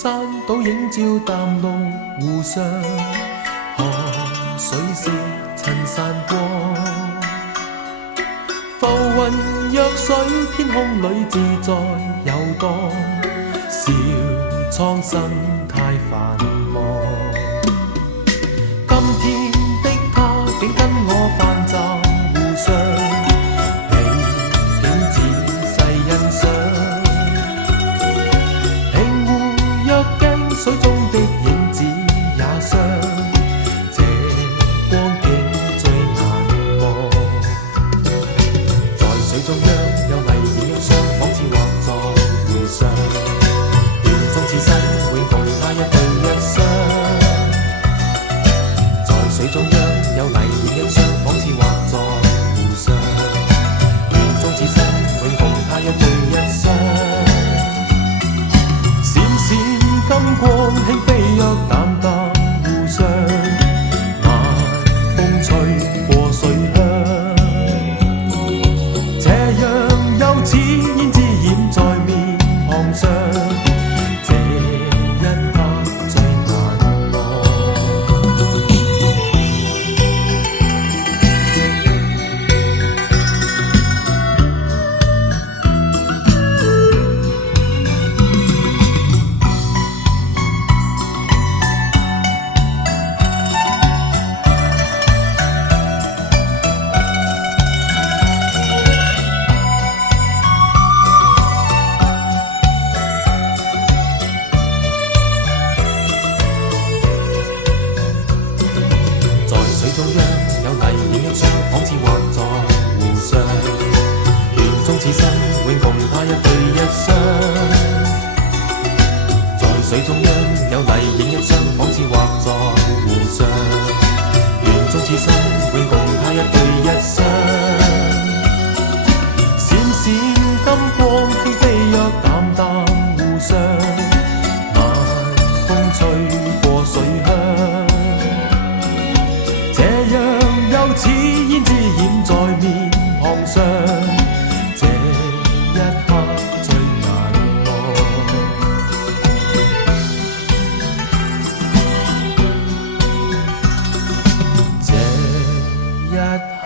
山倒映照淡綠湖上，河水色襯山光，浮雲若水，天空裏自在遊蕩，笑蒼生太繁忙。今天的他竟跟我泛站湖上，美景仔細欣賞。平湖若鏡，水中的影子也相，這光景最難忘。在水中央有麗影一雙，仿似畫在湖上，願終此生永共他一對一雙。在水中央有麗影一雙，仿似畫在湖上，願終此生永共他一對一雙。閃閃金光輕飛躍淡淡湖上，晚風吹過水鄉，這樣又似胭脂染在面龐上，這一刻最難忘。水中央有麗影一雙，仿似畫在湖上，願終此生永共他一對一雙。在水中央有麗影一雙，仿似畫在湖上，願終此生永共他一對一雙。閃閃金光輕飛躍淡淡湖上，晚風吹過水鄉，這樣又似胭脂染在面龐上，這一刻最難忘。這一刻